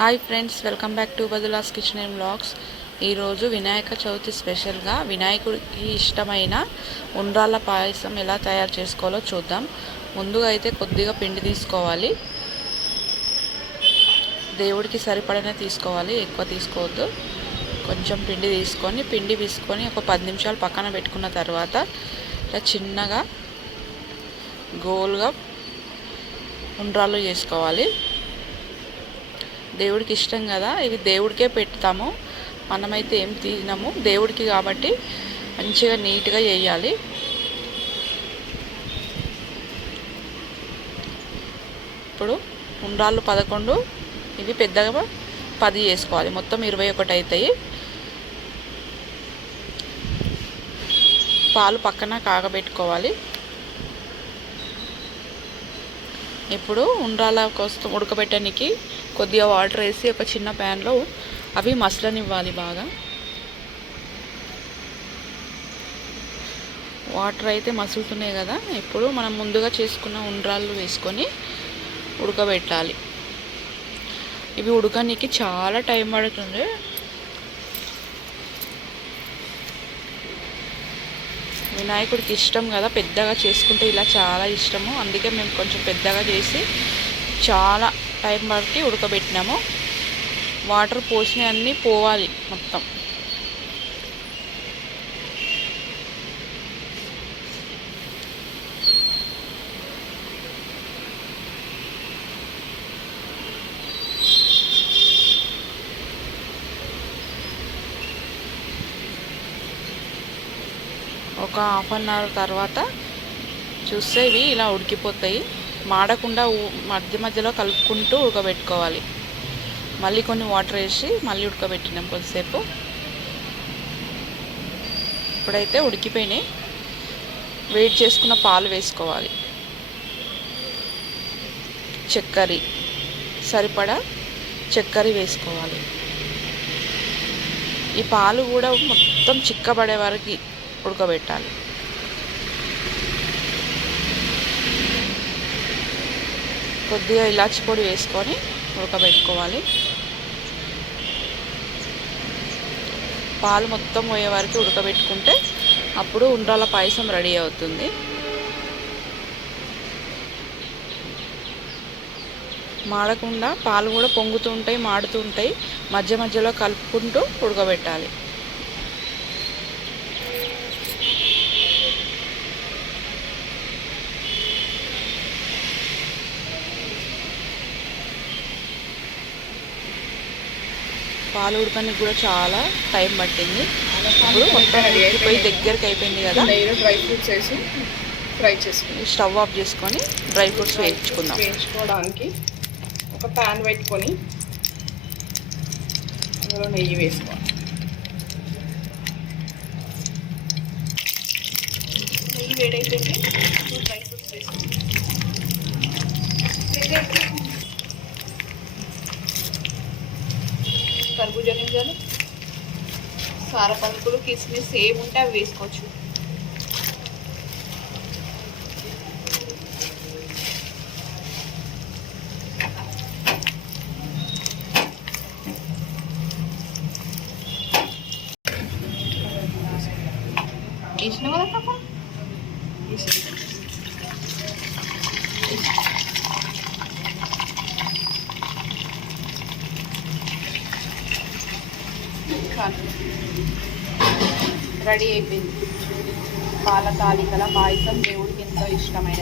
Hi friends welcome back to బదులాస్ kitchen and blogs. ఈరోజు వినాయక చవితి స్పెషల్గా వినాయకుడికి ఇష్టమైన ఉండ్రాళ్ళ పాయసం ఎలా తయారు చేసుకోవాలో చూద్దాం. ముందుగా అయితే కొద్దిగా పిండి తీసుకోవాలి. దేవుడికి సరిపడనే తీసుకోవాలి ఎక్కువ తీసుకోవద్దు. కొంచెం పిండి తీసుకొని పిండి తీసుకొని ఒక పది నిమిషాలు పక్కన పెట్టుకున్న తర్వాత ఇలా చిన్నగా గోల్గా ఉండ్రాళ్ళు చేసుకోవాలి. దేవుడికి ఇష్టం కదా ఇవి దేవుడికే పెడతాము. మనమైతే ఏం తినము దేవుడికి కాబట్టి మంచిగా నీట్గా వేయాలి ఇప్పుడు ఉండ్రాళ్ళు పదకొండు ఇవి పెద్దగా పది చేసుకోవాలి. మొత్తం ఇరవై ఒకటి అవుతాయి పాలు పక్కన కాగబెట్టుకోవాలి. ఇప్పుడు ఉండ్రాల కోసం ఉడకబెట్టడానికి కొద్దిగా వాటర్ వేసి ఒక చిన్న ప్యాన్లో అవి మసలనివ్వాలి బాగా. వాటర్ అయితే మసులుతున్నాయి కదా ఇప్పుడు మనం ముందుగా చేసుకున్న ఉండ్రాళ్ళు వేసుకొని ఉడకబెట్టాలి. ఇవి ఉడకడానికి చాలా టైం పడుతుంది. వినాయకుడికి ఇష్టం కదా పెద్దగా చేసుకుంటే ఇలా చాలా ఇష్టము. అందుకే మేము కొంచెం పెద్దగా చేసి చాలా టైం పట్టి ఉడకబెట్టినాము. వాటర్ పోసినవన్నీ పోవాలి మొత్తం. ఒక హాఫ్ అన్ అవర్ తర్వాత చూస్తే ఇవి ఇలా ఉడికిపోతాయి. మాడకుండా మధ్య మధ్యలో కలుపుకుంటూ ఉడకబెట్టుకోవాలి. మళ్ళీ కొన్ని వాటర్ వేసి మళ్ళీ ఉడకబెట్టినాం కొద్దిసేపు. ఇప్పుడైతే ఉడికిపోయినాయి వేడి చేసుకున్న పాలు వేసుకోవాలి. చక్కెర సరిపడా చక్కెర వేసుకోవాలి. ఈ పాలు కూడా మొత్తం చిక్కబడే వరకు ఉడకబెట్టాలి. కొద్దిగా ఇలాచి పొడి వేసుకొని ఉడకబెట్టుకోవాలి. పాలు మొత్తం పోయే వరకు ఉడకబెట్టుకుంటే అప్పుడు ఉండ్రాల పాయసం రెడీ అవుతుంది. మాడకుండా పాలు కూడా పొంగుతూ ఉంటాయి మాడుతూ ఉంటాయి. మధ్య మధ్యలో కలుపుకుంటూ ఉడకబెట్టాలి. పాలు ఉడకడానికి కూడా చాలా టైం పట్టింది. ఇప్పుడు మొత్తం ఉడికిపోయి దగ్గరికి అయిపోయింది కదా. డ్రై ఫ్రూట్స్ వేసి ఫ్రై చేసుకుని స్టవ్ ఆఫ్ చేసుకొని డ్రై ఫ్రూట్స్ వేయించుకుందాం. వేయించుకోవడానికి ఒక ప్యాన్ పెట్టుకొని అందులో నెయ్యి వేసుకోవాలి. నెయ్యి వేడైపోయింది డ్రై ఫ్రూట్స్ వేసుకోవాలి. కర్బూజా గింజలు సార పలుకులు కిస్మిస్ ఏముంటే అవి వేసుకోవచ్చు. వేసిన కదా పాప రెడీ అయిపోయింది. పాల తాలికల పాయసం దేవుడికి ఎంతో ఇష్టమైన